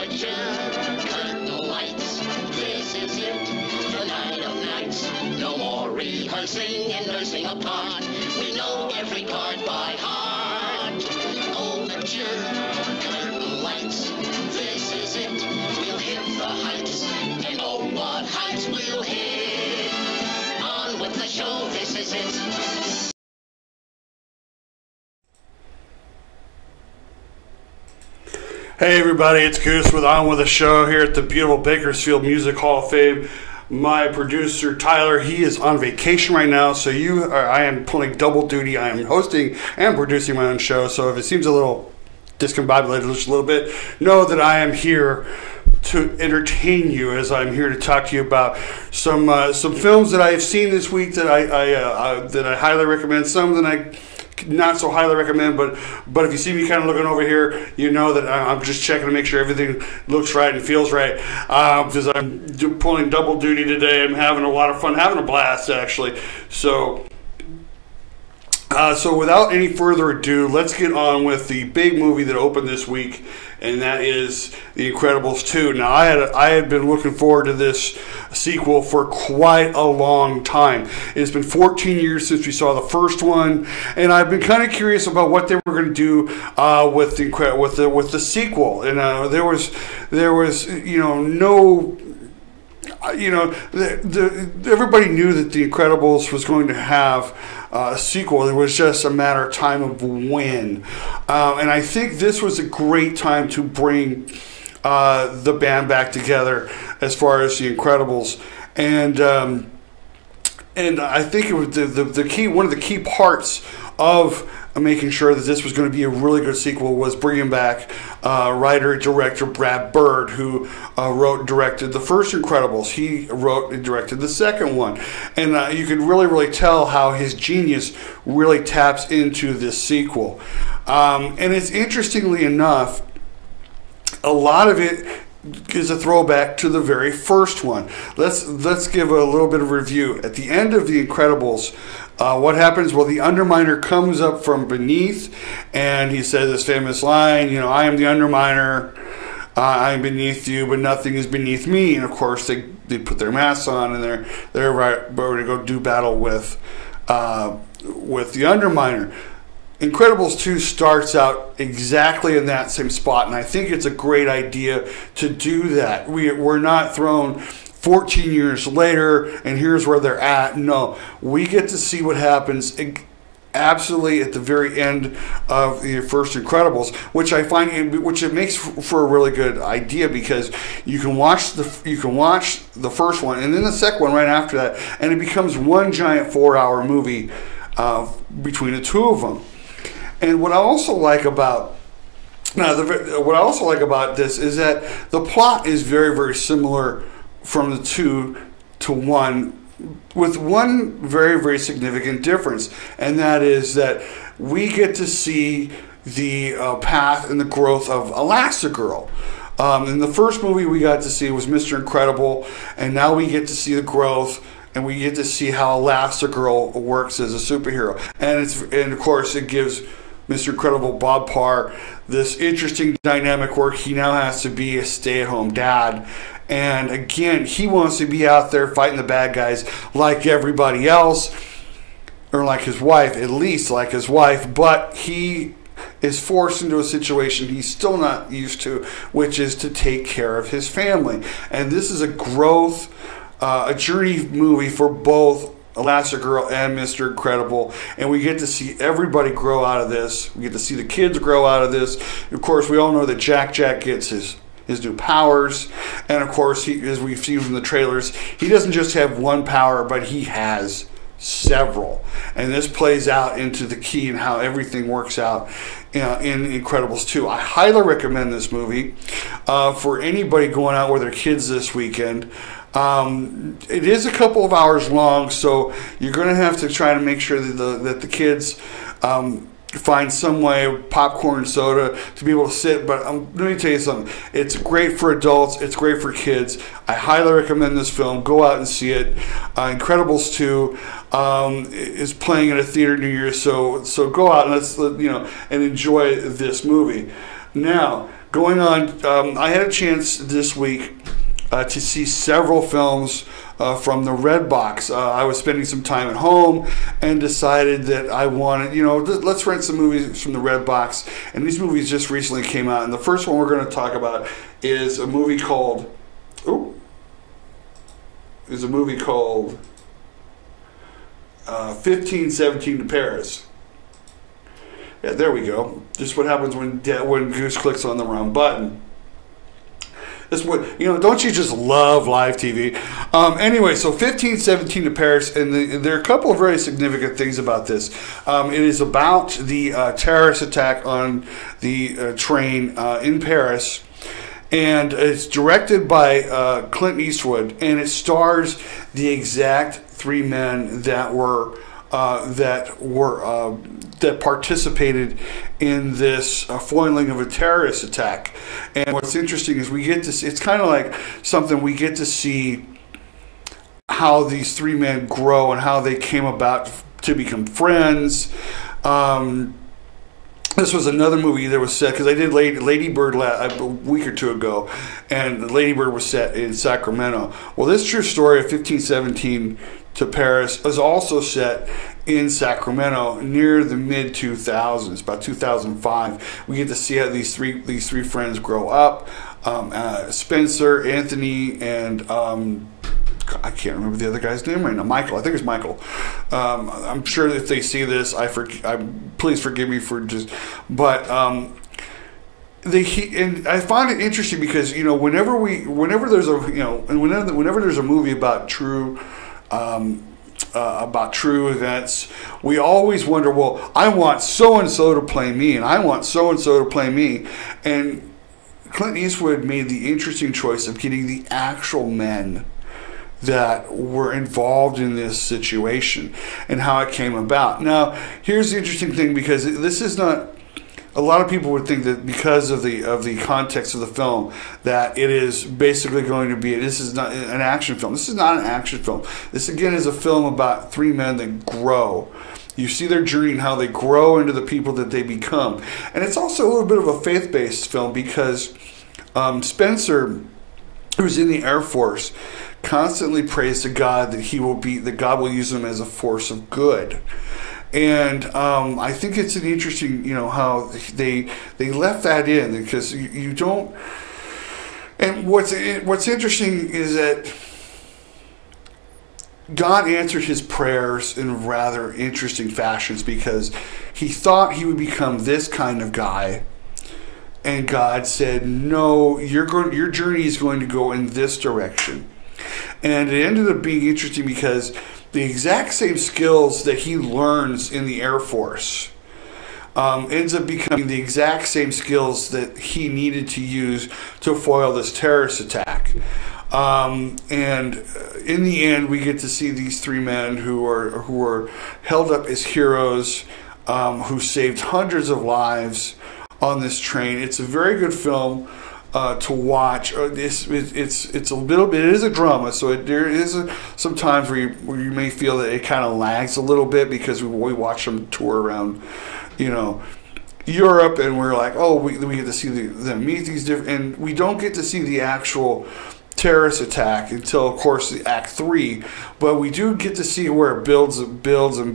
picture, curtain lights. This is it, the night of nights. No more rehearsing and nursing a part. We know every card by heart. Overture, curtain lights. This is it, we'll hit the heights. And oh, what heights we'll hit. On with the show, this is it. Hey everybody, it's Goose with On With The Show here at the beautiful Bakersfield Music Hall of Fame. My producer Tyler, he is on vacation right now, so I am pulling double duty. I am hosting and producing my own show, so if it seems a little discombobulated just a little bit, know that I am here to entertain you, as I'm here to talk to you about some films that I have seen this week that I highly recommend, some that I not so highly recommend, but if you see me kind of looking over here, you know that I'm just checking to make sure everything looks right and feels right, because I'm pulling double duty today. I'm having a lot of fun, having a blast actually. So without any further ado, let's get on with the big movie that opened this week, and that is The Incredibles 2. Now, I had been looking forward to this sequel for quite a long time. It's been 14 years since we saw the first one, and I've been kind of curious about what they were going to do with the sequel. And there was everybody knew that The Incredibles was going to have a sequel. It was just a matter of time of when. And I think this was a great time to bring the band back together as far as The Incredibles. And I think it was the key, one of the key parts of making sure that this was going to be a really good sequel was bringing back writer-director Brad Bird, who wrote and directed the first Incredibles. He wrote and directed the second one. And you can really tell how his genius really taps into this sequel. And it's interestingly enough, a lot of it is a throwback to the very first one. Let's give a little bit of review. At the end of The Incredibles, what happens? Well, the Underminer comes up from beneath, and he says this famous line, I am the Underminer, I am beneath you, but nothing is beneath me. And of course, they put their masks on, and they're ready to go do battle with the Underminer. Incredibles 2 starts out exactly in that same spot, and I think it's a great idea to do that. We're not thrown 14 years later, and here's where they're at. No, we get to see what happens absolutely at the very end of the first Incredibles, which I find, which it makes for a really good idea, because you can watch the first one and then the second one right after that, and it becomes one giant 4-hour movie between the two of them. And what I also like about this is that the plot is very similar from the 2 to 1, with one very significant difference, and that is that we get to see the path and the growth of Elastigirl. In the first movie we got to see was Mr. Incredible, and now we get to see the growth, and we get to see how Elastigirl works as a superhero. And of course it gives Mr. Incredible Bob Parr this interesting dynamic where he now has to be a stay-at-home dad. And again, he wants to be out there fighting the bad guys like everybody else, or like his wife, at least like his wife, but he is forced into a situation he's still not used to, which is to take care of his family. And this is a growth, a journey movie for both Elastigirl and Mr. Incredible, and we get to see everybody grow out of this. We get to see the kids grow out of this. Of course, we all know that Jack gets his new powers, and of course, as we've seen from the trailers, he doesn't just have one power, but he has several. And this plays out into the key and how everything works out in Incredibles 2. I highly recommend this movie for anybody going out with their kids this weekend. It is a couple of hours long, so you're going to have to try to make sure that the kids find some way, popcorn, soda, to be able to sit. But let me tell you something. It's great for adults. It's great for kids. I highly recommend this film. Go out and see it. Incredibles 2 is playing at a theater near you, so go out and and enjoy this movie. Now, going on, I had a chance this week to see several films from the Red Box. I was spending some time at home and decided that I wanted, let's rent some movies from the Red Box. And these movies just recently came out. And the first one we're going to talk about is a movie called 1517 to Paris. Yeah, there we go. Just what happens when Goose clicks on the wrong button. This what don't you just love live TV? Anyway, so 1517 to Paris, and there are a couple of very significant things about this. It is about the terrorist attack on the train in Paris, and it's directed by Clint Eastwood, and it stars the exact three men that participated in this foiling of a terrorist attack. And what's interesting is it's kind of like something we get to see how these three men grow and how they came about to become friends. This was another movie that was set, because I did Lady Bird a week or two ago, and Lady Bird was set in Sacramento. Well, this true story of 1517 to Paris is also set in Sacramento near the mid 2000s, about 2005. We get to see how these three friends grow up. Spencer, Anthony, and I can't remember the other guy's name right now. Michael, I think it's Michael. I'm sure if they see this, please forgive me for just, but and I find it interesting because whenever there's a movie about true events, we always wonder, well, I want so and so to play me, and I want so and so to play me, and Clint Eastwood made the interesting choice of getting the actual men that were involved in this situation and how it came about. Now, here's the interesting thing, because this is not, a lot of people would think that because of the context of the film that it is basically going to be, this is not an action film. This is not an action film. This, again, is a film about three men that grow. You see their journey and how they grow into the people that they become. And it's also a little bit of a faith-based film, because Spencer, who's in the Air Force, constantly prays to God that God will use him as a force of good. And I think it's an interesting, how they left that in, because you don't. And what's interesting is that God answered his prayers in rather interesting fashions, because he thought he would become this kind of guy, and God said, "No, your journey is going to go in this direction." And it ended up being interesting because the exact same skills that he learns in the Air Force ends up becoming the exact same skills that he needed to use to foil this terrorist attack. And in the end, we get to see these three men who are held up as heroes, who saved hundreds of lives on this train. It's a very good film to watch. It's a little bit. It is a drama, so there is some times where you may feel that it kind of lags a little bit, because we watch them tour around, Europe, and we're like, oh, we get to see them meet these different, and we don't get to see the actual terrorist attack until, of course, the Act 3, but we do get to see where it builds and builds, and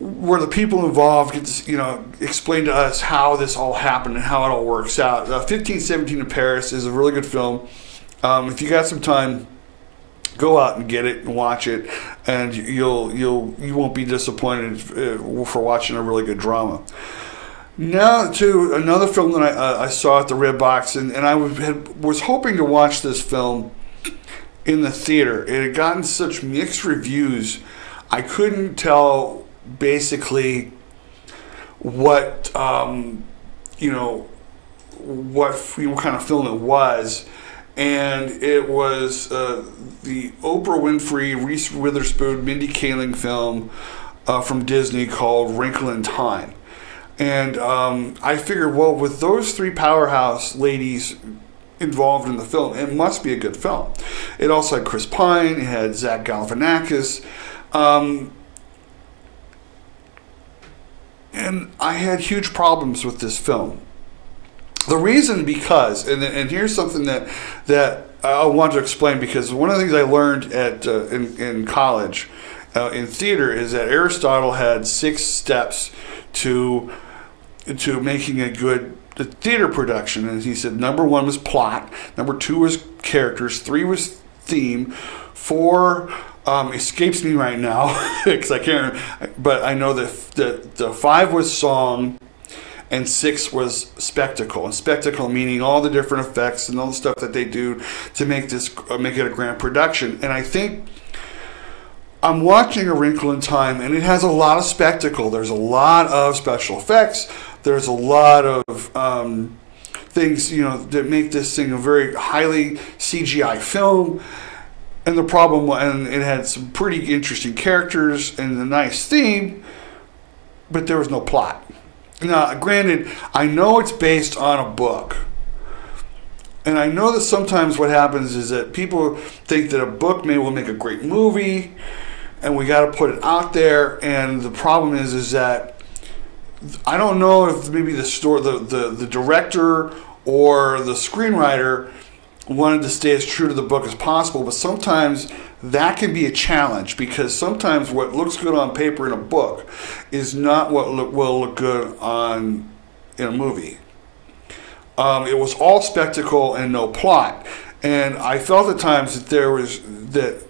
where the people involved get to, explain to us how this all happened and how it all works out. 1517 in Paris is a really good film. If you got some time, go out and get it and watch it, and you won't be disappointed for watching a really good drama. Now to another film that I saw at the Red Box, and I was hoping to watch this film in the theater. It had gotten such mixed reviews, I couldn't tell basically what kind of film it was, and it was the Oprah Winfrey, Reese Witherspoon, Mindy Kaling film from Disney called Wrinkle in Time. And I figured, well, with those three powerhouse ladies involved in the film, it must be a good film. It also had Chris Pine, it had Zach Galifianakis. And I had huge problems with this film. The reason because, and here's something that I want to explain, because one of the things I learned in college in theater is that Aristotle had 6 steps to making a good theater production. And he said number 1 was plot, number 2 was characters, 3 was theme, 4 escapes me right now because I can't, but I know that the 5 was song, and 6 was spectacle. And spectacle meaning all the different effects and all the stuff that they do to make it a grand production. And I think I'm watching A Wrinkle in Time, and it has a lot of spectacle. There's a lot of special effects. There's a lot of things, that make this thing a very highly CGI film. And the problem, and it had some pretty interesting characters and a nice theme, but there was no plot. Now, granted, I know it's based on a book. And I know that sometimes what happens is that people think that a book will make a great movie, and we got to put it out there. And the problem is that I don't know if maybe the director or the screenwriter wanted to stay as true to the book as possible, but sometimes that can be a challenge, because sometimes what looks good on paper in a book is not what will look good in a movie. It was all spectacle and no plot, and I felt at times that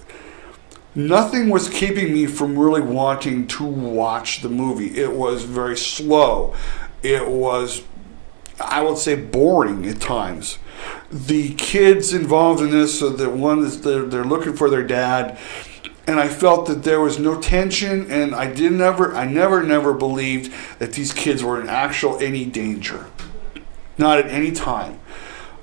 nothing was keeping me from really wanting to watch the movie. It was very slow. It was, I would say, boring at times. The kids involved in this, so the one is they're looking for their dad, and I felt that there was no tension, and I never believed that these kids were in any danger, not at any time.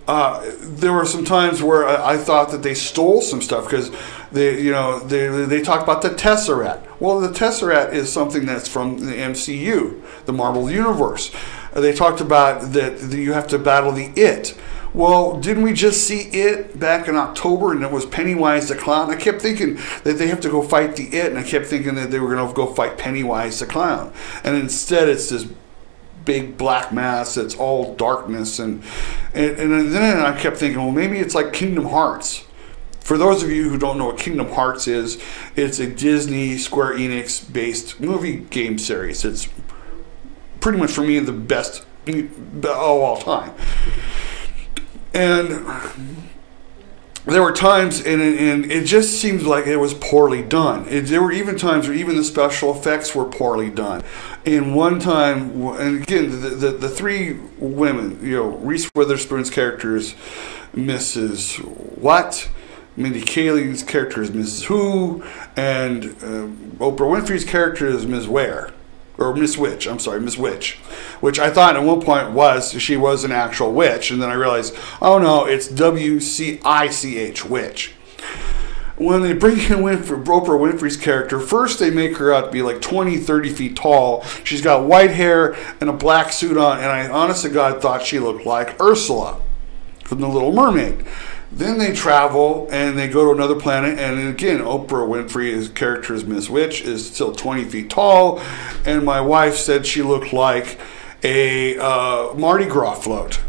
There were some times where I thought that they stole some stuff, because they talk about the Tesseract. Well, the Tesseract is something that's from the MCU, the Marvel Universe. They talked about that you have to battle the It. Well, didn't we just see It back in October, and it was Pennywise the Clown? I kept thinking that they have to go fight the It, and I kept thinking that they were going to go fight Pennywise the Clown. And instead, it's this big black mass that's all darkness. And then I kept thinking, well, maybe it's like Kingdom Hearts. For those of you who don't know what Kingdom Hearts is, it's a Disney Square Enix-based movie game series. It's pretty much, for me, the best of all time. And there were times, and it just seemed like it was poorly done. There were even times where even the special effects were poorly done. And one time, and again, the 3 women, Reese Witherspoon's character is Mrs. What? Mindy Kaling's character is Mrs. Who, and Oprah Winfrey's character is Ms. Where. Or Miss Witch, I'm sorry, Miss Witch, which I thought at one point she was an actual witch, and then I realized, oh no, it's W-C-I-C-H, witch. When they bring in Oprah Winfrey's character, first they make her out to be like 20, 30 feet tall. She's got white hair and a black suit on, and I honest to God thought she looked like Ursula from The Little Mermaid. Then they travel and they go to another planet, and again, Oprah Winfrey's character as Miss Witch is still 20 feet tall, and my wife said she looked like a Mardi Gras float.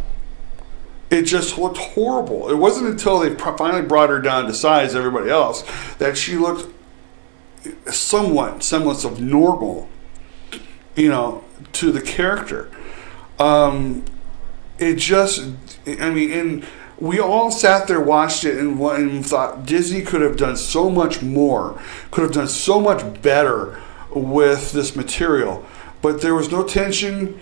It just looked horrible. It wasn't until they finally brought her down to size everybody else that she looked semblance of normal, to the character. We all sat there, watched it, and thought Disney could have done so much more, could have done so much better with this material. But there was no tension,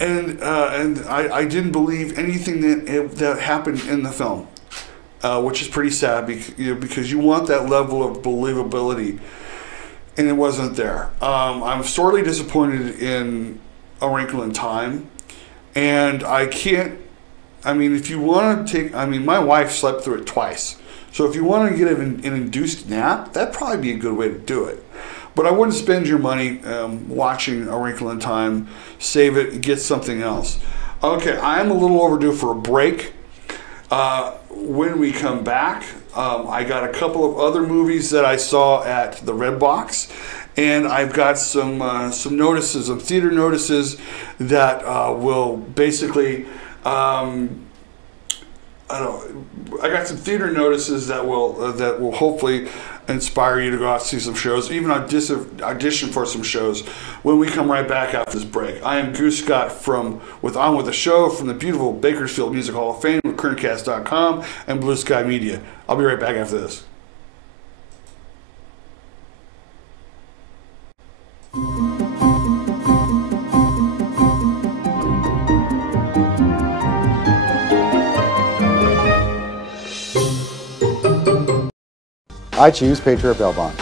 and I didn't believe anything that happened in the film, which is pretty sad, because you want that level of believability, and it wasn't there. I'm sorely disappointed in A Wrinkle in Time, and if you want to my wife slept through it twice. So if you want to get an induced nap, that'd probably be a good way to do it. But I wouldn't spend your money watching A Wrinkle in Time. Save it and get something else. Okay, I'm a little overdue for a break. When we come back, I got a couple of other movies that I saw at the Red Box, and I've got some notices, some theater notices that will basically. I got some theater notices that will hopefully inspire you to go out and see some shows, even audition for some shows when we come right back after this break. I am Goose Scott On With the Show from the beautiful Bakersfield Music Hall of Fame with Kerncast.com and Blue Sky Media. I'll be right back after this. I choose Patriot Bail Bonds.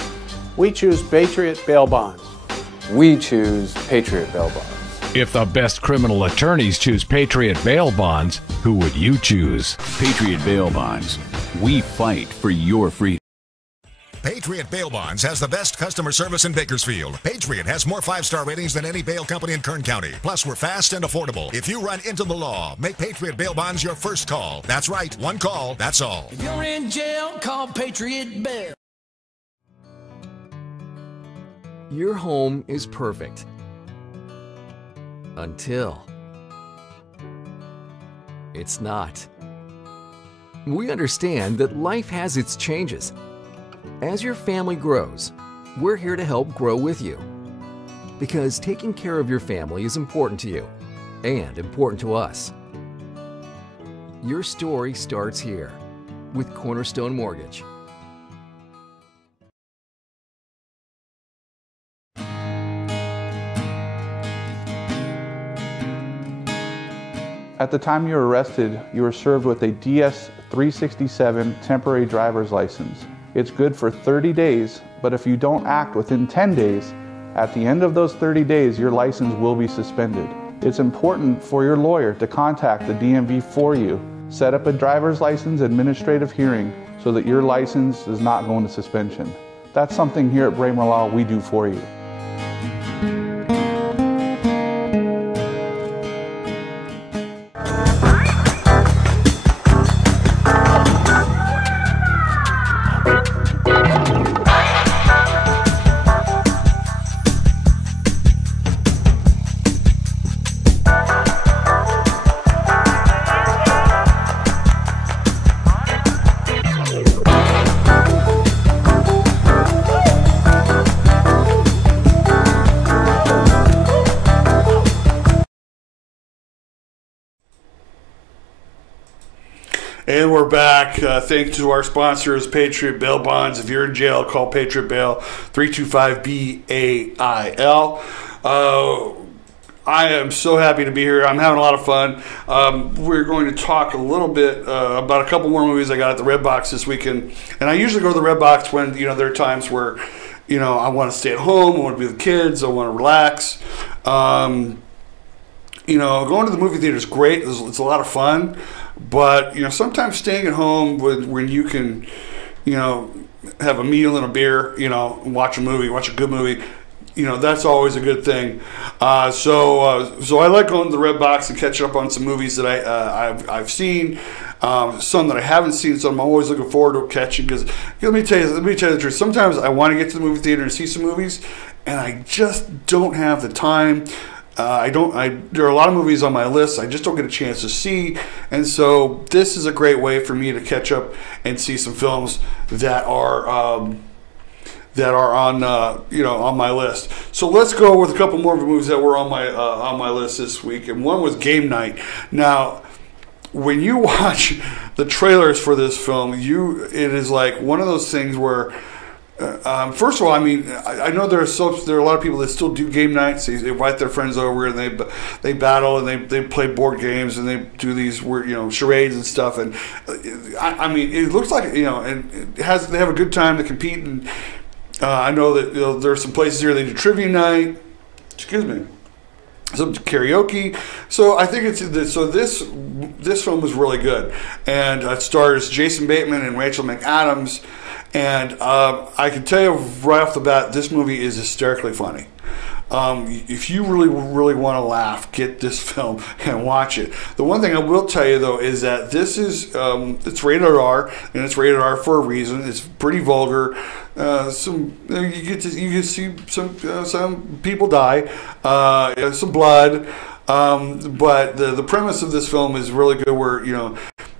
We choose Patriot Bail Bonds. We choose Patriot Bail Bonds. If the best criminal attorneys choose Patriot Bail Bonds, who would you choose? Patriot Bail Bonds. We fight for your freedom. Patriot Bail Bonds has the best customer service in Bakersfield. Patriot has more 5-star ratings than any bail company in Kern County. Plus, we're fast and affordable. If you run into the law, make Patriot Bail Bonds your first call. That's right, one call, that's all. If you're in jail, call Patriot Bail. Your home is perfect. Until it's not. We understand that life has its changes. As your family grows, we're here to help grow with you. Because taking care of your family is important to you and important to us. Your story starts here with Cornerstone Mortgage. At the time you were arrested, you were served with a DS-367 temporary driver's license. It's good for 30 days, but if you don't act within 10 days, at the end of those 30 days, your license will be suspended. It's important for your lawyer to contact the DMV for you. Set up a driver's license administrative hearing so that your license does not go into suspension. That's something here at Braemar Law we do for you. And we're back. Thanks to our sponsors, Patriot Bail Bonds. If you're in jail, call Patriot Bail, 325-BAIL. I am so happy to be here. I'm having a lot of fun. We're going to talk a little bit about a couple more movies I got at the Red Box this weekend. And I usually go to the Red Box when, there are times where, I want to stay at home, I want to be with the kids, I want to relax. Going to the movie theater is great. It's a lot of fun. But, sometimes staying at home when you can, have a meal and a beer, watch a good movie, that's always a good thing. So I like going to the Red Box and catching up on some movies that I've seen, some that I haven't seen, so I'm always looking forward to catching. Because let me tell you the truth. Sometimes I want to get to the movie theater and see some movies, and I just don't have the time. There are a lot of movies on my list I just don't get a chance to see, and so this is a great way for me to catch up and see some films that are on on my list. So let's go with a couple more movies that were on my list this week, and one was Game Night. Now, when you watch the trailers for this film, it is like one of those things where. First of all, I know there are a lot of people that still do game nights. They invite their friends over and they battle and they play board games and they do these charades and stuff. And it looks like they have a good time to compete. And I know that there are some places here they do trivia night. Excuse me. Some karaoke. So I think this film was really good, and it stars Jason Bateman and Rachel McAdams. And I can tell you right off the bat, this movie is hysterically funny. If you really want to laugh, get this film and watch it. The one thing I will tell you though is that this is it's rated R, and it's rated R for a reason. It's pretty vulgar. You get to see some people die, some blood, but the premise of this film is really good. Where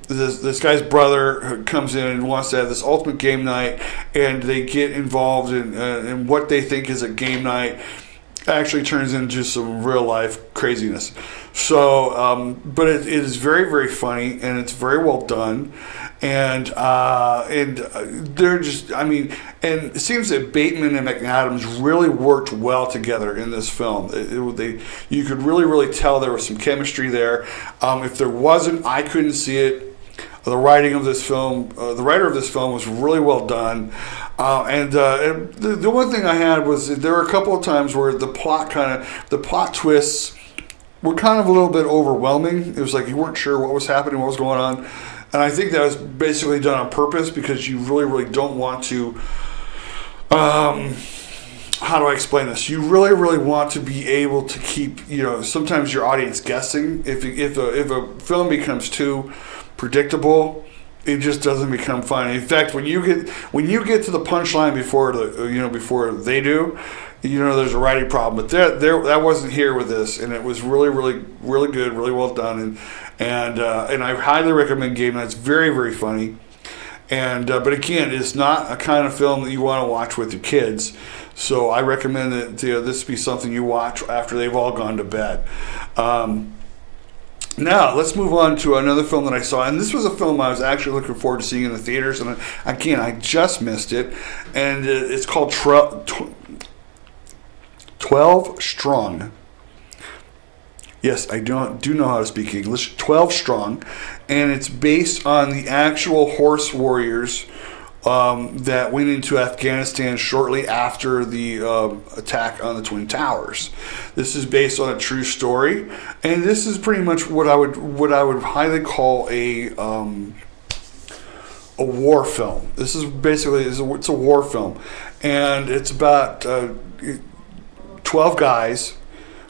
this guy's brother comes in and wants to have this ultimate game night, and they get involved in what they think is a game night. Actually turns into some real life craziness. So, but it is very, very funny, and it's very well done. And they're just, I mean, and it seems that Bateman and McAdams really worked well together in this film. You could really, really tell there was some chemistry there. If there wasn't, I couldn't see it. The writing of this film, the writer of this film was really well done. And the one thing I had was there were a couple of times where the plot twists were kind of a little bit overwhelming. It was like you weren't sure what was happening, what was going on. And I think that was basically done on purpose because you really, really don't want to, how do I explain this? You really, really want to be able to keep, sometimes your audience guessing. If a film becomes too predictable, it just doesn't become funny. In fact, when you get to the punchline before they do, there's a writing problem. But that wasn't here with this, and it was really, really, really good, really well done, and I highly recommend Game Night. It's very, very funny, and but again, it's not a kind of film that you want to watch with your kids. So I recommend that this be something you watch after they've all gone to bed. Now, let's move on to another film that I saw. And this was a film I was actually looking forward to seeing in the theaters. And again, I just missed it. And it's called 12 Strong. Yes, I do know how to speak English. 12 Strong. And it's based on the actual horse warriors that went into Afghanistan shortly after the attack on the Twin Towers. This is based on a true story, and this is pretty much what I would highly call a war film. This is basically it's a war film, and it's about 12 guys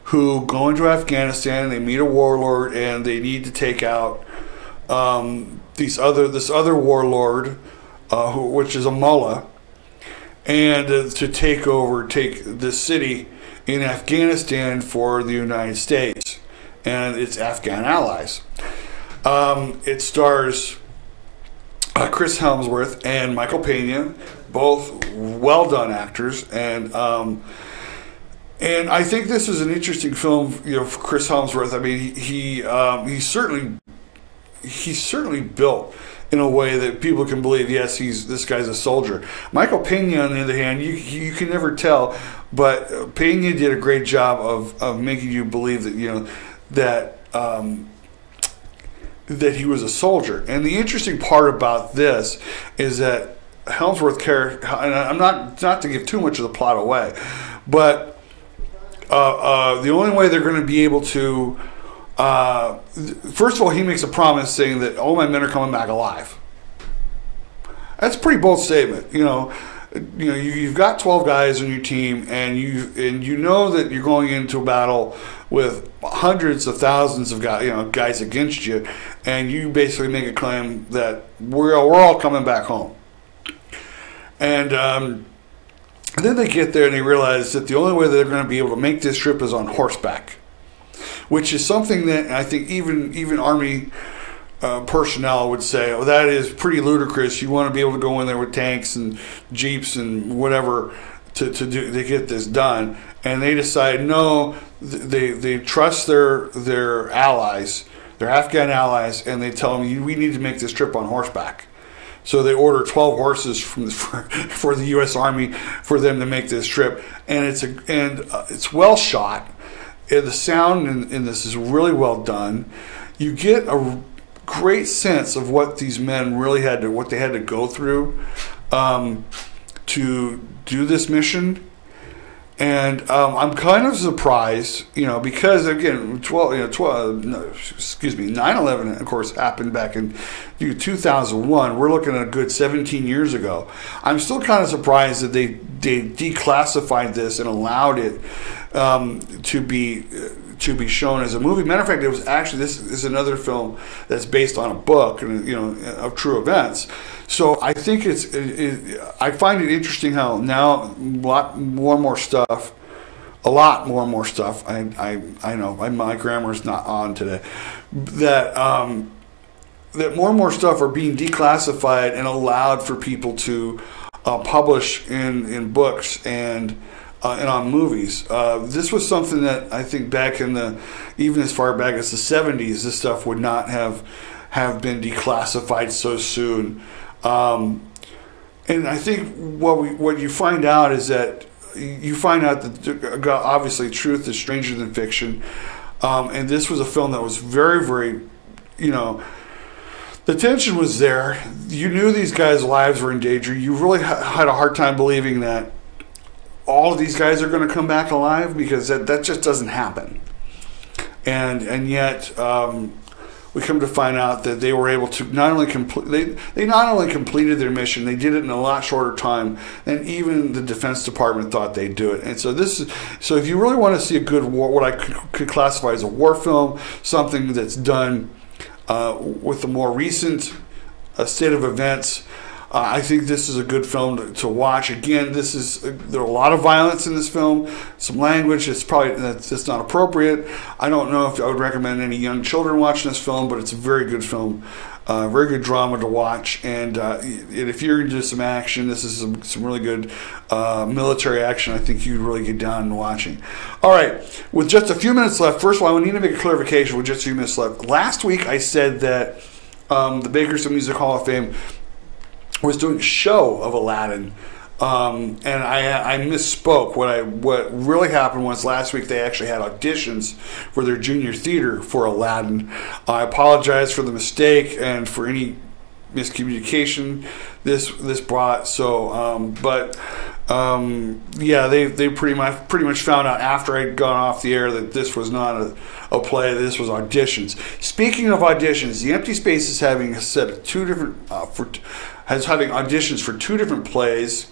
who go into Afghanistan and they meet a warlord and they need to take out this other warlord. Which is a mullah, and to take the city in Afghanistan for the United States and its Afghan allies. It stars Chris Hemsworth and Michael Pena, both well done actors, and I think this is an interesting film, for Chris Hemsworth. I mean, he's certainly built in a way that people can believe, yes, this guy's a soldier. Michael Pena, on the other hand, you can never tell, but Pena did a great job of making you believe that that he was a soldier. And the interesting part about this is that Hemsworth character, and I'm not to give too much of the plot away, but the only way they're going to be able to first of all, he makes a promise saying that all my men are coming back alive. That's a pretty bold statement. You've got 12 guys on your team, and you know that you're going into a battle with hundreds of thousands of guys against you, and you basically make a claim that we're all coming back home. And then they get there and they realize that the only way they're going to be able to make this trip is on horseback, which is something that I think even Army personnel would say, oh, that is pretty ludicrous. You want to be able to go in there with tanks and jeeps and whatever to get this done. And they decide, no, they trust their allies, their Afghan allies, and they tell them, we need to make this trip on horseback. So they order 12 horses for the U.S. Army for them to make this trip, and it's well shot. The sound in this is really well done. You get a great sense of what these men really had to go through to do this mission. And I'm kind of surprised, because again, 9/11, of course, happened back in 2001. We're looking at a good 17 years ago. I'm still kind of surprised that they declassified this and allowed it to be shown as a movie. Matter of fact, it was actually, this is another film that's based on a book, of true events. So I think I find it interesting how now a lot more and more stuff. I know my grammar is not on today. That more and more stuff are being declassified and allowed for people to publish in books and on movies. This was something that I think back in even as far back as the 70s, this stuff would not have been declassified so soon. And I think what you find out is that that obviously truth is stranger than fiction. And this was a film that was very, very, the tension was there. You knew these guys' lives were in danger. You really had a hard time believing that all of these guys are going to come back alive, because that just doesn't happen. And yet we come to find out that they were able to not only complete, they not only completed their mission, they did it in a lot shorter time than even the Defense Department thought they'd do it. And so if you really want to see a good war, what I could classify as a war film, something that's done with a more recent state of events, I think this is a good film to watch. Again, there are a lot of violence in this film, some language that's not appropriate. I don't know if I would recommend any young children watching this film, but it's a very good film, very good drama to watch. And if you're into some action, this is some really good military action. I think you'd really get down in watching. All right, with just a few minutes left, first of all, I need to make a clarification with just a few minutes left. Last week I said that the Bakersfield Music Hall of Fame was doing a show of Aladdin, and I misspoke. What really happened was last week they actually had auditions for their junior theater for Aladdin. I apologize for the mistake and for any miscommunication this brought. So, yeah, they pretty much found out after I'd gone off the air that this was not a play. This was auditions. Speaking of auditions, the Empty Space is having a set of two different having auditions for two different plays.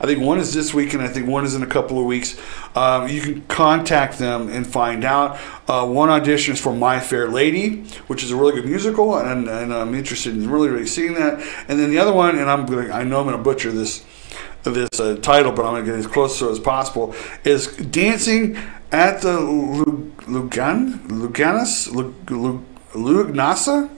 I think one is this week, and I think one is in a couple of weeks. You can contact them and find out. One audition is for My Fair Lady, which is a really good musical, and I'm interested in really seeing that. And then the other one, and I know I'm going to butcher this title, but I'm going to get as close to it as possible, is Dancing at the Lugnasa?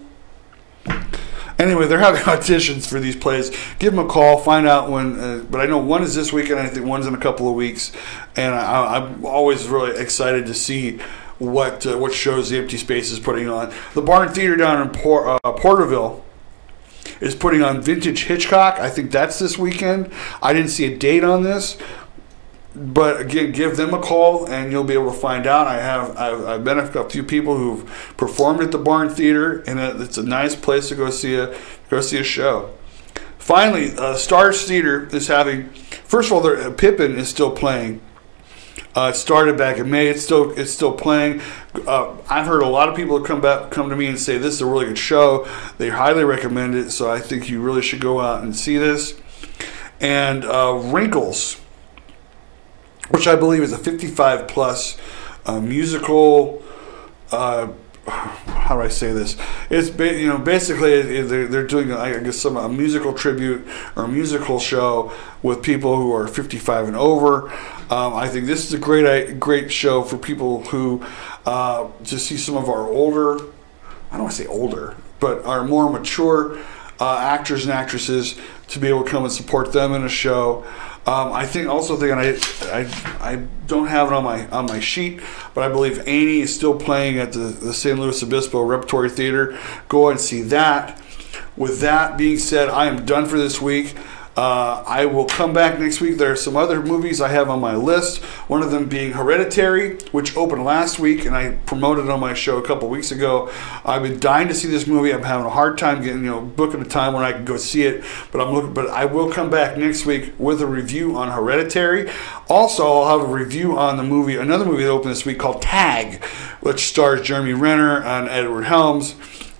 Anyway, they're having auditions for these plays. Give them a call, find out when. But I know one is this weekend, and I think one's in a couple of weeks. And I'm always really excited to see what shows the Empty Space is putting on. The Barn Theater down in Porterville is putting on Vintage Hitchcock. I think that's this weekend. I didn't see a date on this. But again, give them a call and you'll be able to find out. I've met a few people who've performed at the Barn Theater, and it's a nice place to go see a show. Finally, Stars Theater is having. First of all, Pippin is still playing. It started back in May. It's still playing. I've heard a lot of people come to me and say this is a really good show. They highly recommend it. So I think you really should go out and see this. And Wrinkles, which I believe is a 55+ musical. How do I say this? It's basically they're doing I guess a musical tribute or a musical show with people who are 55 and over. I think this is a great show for people who to see some of our older, I don't want to say older, but our more mature actors and actresses, to be able to come and support them in a show. I think I don't have it on my sheet, but I believe Annie is still playing at the San Luis Obispo Repertory Theater. Go and see that. With that being said, I am done for this week. I will come back next week. There are some other movies I have on my list. One of them being Hereditary, which opened last week, and I promoted it on my show a couple weeks ago. I've been dying to see this movie. I'm having a hard time booking a time when I can go see it. But I will come back next week with a review on Hereditary. Also, I'll have a review on another movie that opened this week called Tag, which stars Jeremy Renner and Edward Helms.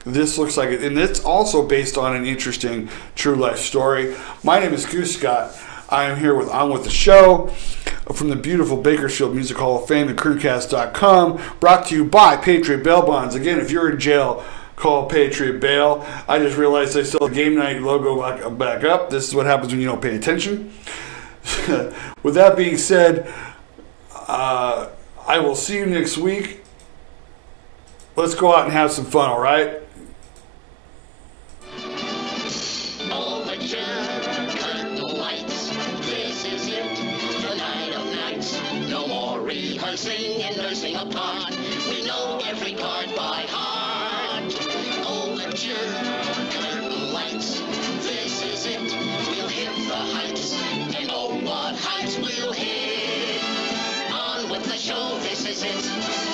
This looks like it, and it's also based on an interesting true life story. My name is Goose Scott. I am here with On With The Show. from the beautiful Bakersfield Music Hall of Fame at kerncast.com, brought to you by Patriot Bail Bonds. Again, if you're in jail, call Patriot Bail. I just realized they still have the Game Night logo back up. This is what happens when you don't pay attention. With that being said, I will see you next week. Let's go out and have some fun, all right? Cut the lights. This is it, the night of nights. No more rehearsing and nursing apart. We know every card by heart. Overture, curtain lights. This is it, we'll hit the heights. And oh, what heights we'll hit. On with the show, this is it.